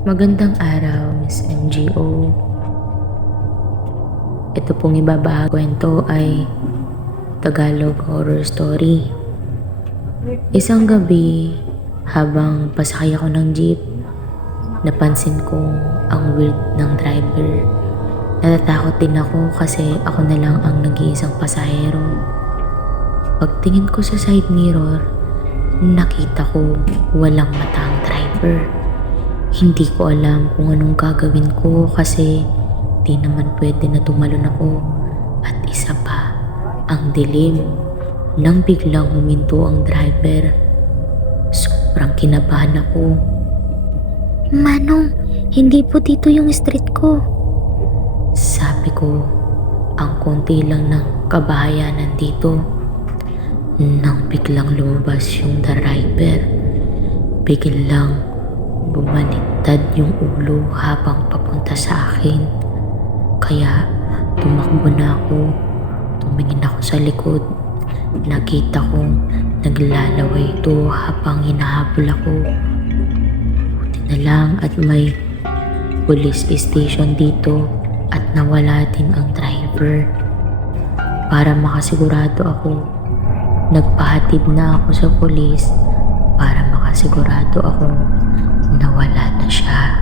Magandang araw, Miss MGO. Ito pong ibabahagi kwento ay Tagalog horror story. Isang gabi, habang pasakay ako ng jeep, napansin kong ang weird ng driver. Natatakot din ako kasi ako na lang ang nag-iisang pasahero. Pagtingin ko sa side mirror, nakita ko walang mata ang driver. Hindi ko alam kung anong gagawin ko kasi di naman pwede na tumalon ako. At isa pa, ang dilim. Nang biglang huminto ang driver, sobrang kinabahan ako. Manong, hindi po dito yung street ko. Sabi ko, ang konti lang ng kabahayanan dito. Nang biglang lumabas yung driver, biglang bumaliktad yung ulo habang papunta sa akin. Kaya tumakbo na ako. Tumingin ako sa likod. Nakita kong naglalaway ito habang hinahabol ako. Buti na lang at may police station dito at nawala din ang driver. Para makasigurado ako, nagpahatid na ako sa police para makasigurado ako nawala na siya.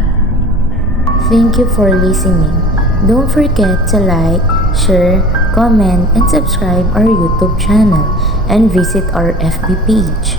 Thank you for listening. Don't forget to like, share, comment, and subscribe our YouTube channel and visit our FB page.